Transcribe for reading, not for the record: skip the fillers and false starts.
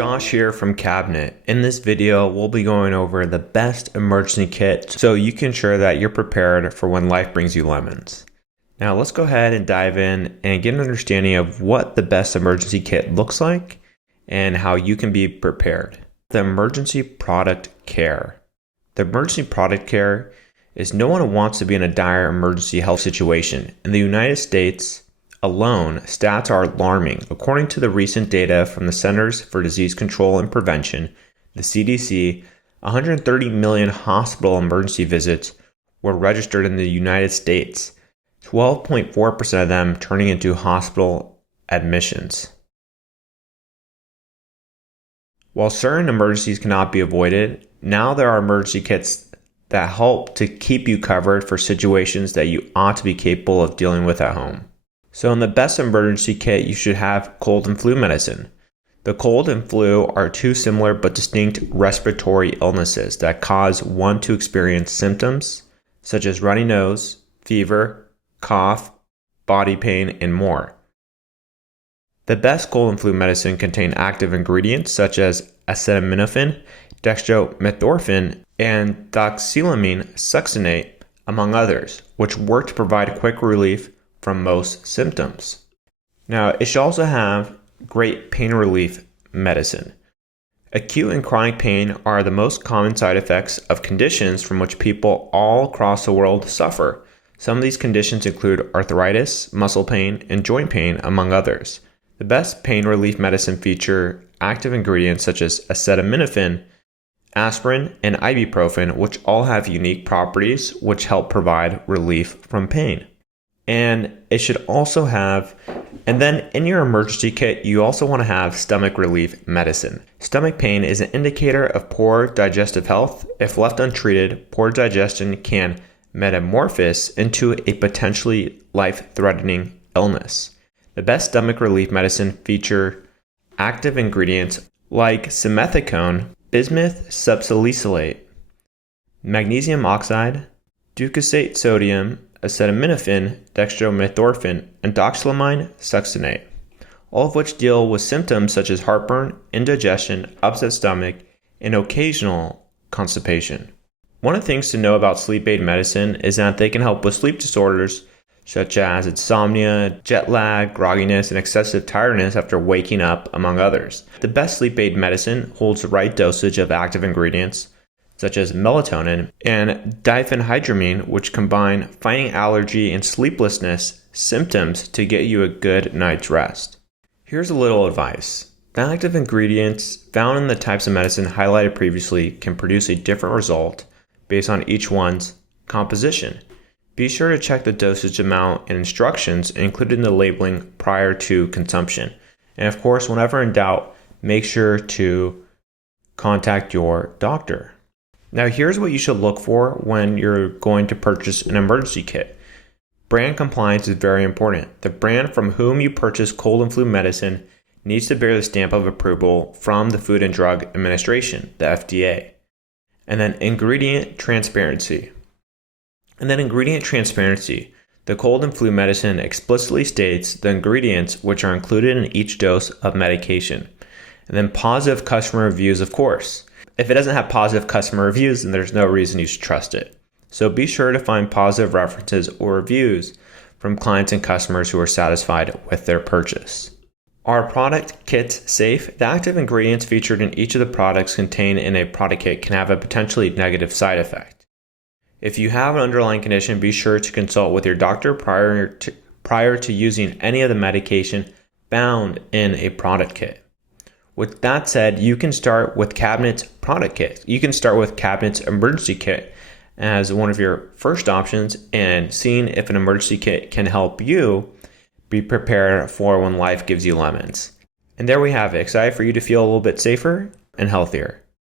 Josh here from Cabinet. In this video, we'll be going over the best emergency kit so you can ensure that you're prepared for when life brings you lemons. Now let's go ahead and dive in and get an understanding of what the best emergency kit looks like and how you can be prepared. The emergency product care. The emergency product care is no one wants to be in a dire emergency health situation. In the United States alone, stats are alarming. According to the recent data from the Centers for Disease Control and Prevention, the CDC, 130 million hospital emergency visits were registered in the United States, 12.4% of them turning into hospital admissions. While certain emergencies cannot be avoided, now there are emergency kits that help to keep you covered for situations that you ought to be capable of dealing with at home. So in the best emergency kit, you should have cold and flu medicine. The cold and flu are two similar but distinct respiratory illnesses that cause one to experience symptoms such as runny nose, fever, cough, body pain, and more. The best cold and flu medicine contain active ingredients such as acetaminophen, dextromethorphan, and doxylamine succinate, among others, which work to provide quick relief from most symptoms. Now, it should also have great pain relief medicine. Acute and chronic pain are the most common side effects of conditions from which people all across the world suffer. Some of these conditions include arthritis, muscle pain, and joint pain, among others. The best pain relief medicine feature active ingredients such as acetaminophen, aspirin, and ibuprofen, which all have unique properties which help provide relief from pain. And it should also have, and then in your emergency kit, you also want to have stomach relief medicine. Stomach pain is an indicator of poor digestive health. If left untreated, poor digestion can metamorphose into a potentially life-threatening illness. The best stomach relief medicine feature active ingredients like simethicone, bismuth subsalicylate, magnesium oxide, ducosate sodium, acetaminophen, dextromethorphan, and doxylamine succinate, all of which deal with symptoms such as heartburn, indigestion, upset stomach, and occasional constipation. One of the things to know about sleep aid medicine is that they can help with sleep disorders such as insomnia, jet lag, grogginess, and excessive tiredness after waking up, among others. The best sleep aid medicine holds the right dosage of active ingredients such as melatonin and diphenhydramine, which combine fighting allergy and sleeplessness symptoms to get you a good night's rest. Here's a little advice. The active ingredients found in the types of medicine highlighted previously can produce a different result based on each one's composition. Be sure to check the dosage amount and instructions included in the labeling prior to consumption. And of course, whenever in doubt, make sure to contact your doctor. Now, here's what you should look for when you're going to purchase an emergency kit. Brand compliance is very important. The brand from whom you purchase cold and flu medicine needs to bear the stamp of approval from the Food and Drug Administration, the FDA. And then ingredient transparency. The cold and flu medicine explicitly states the ingredients which are included in each dose of medication. And then positive customer reviews, of course. If it doesn't have positive customer reviews, then there's no reason you should trust it. So be sure to find positive references or reviews from clients and customers who are satisfied with their purchase. Are product kits safe? The active ingredients featured in each of the products contained in a product kit can have a potentially negative side effect. If you have an underlying condition, be sure to consult with your doctor prior to using any of the medication found in a product kit. With that said, you can start with Cabinet's product kit. You can start with Cabinet's emergency kit as one of your first options and seeing if an emergency kit can help you be prepared for when life gives you lemons. And there we have it. Excited for you to feel a little bit safer and healthier.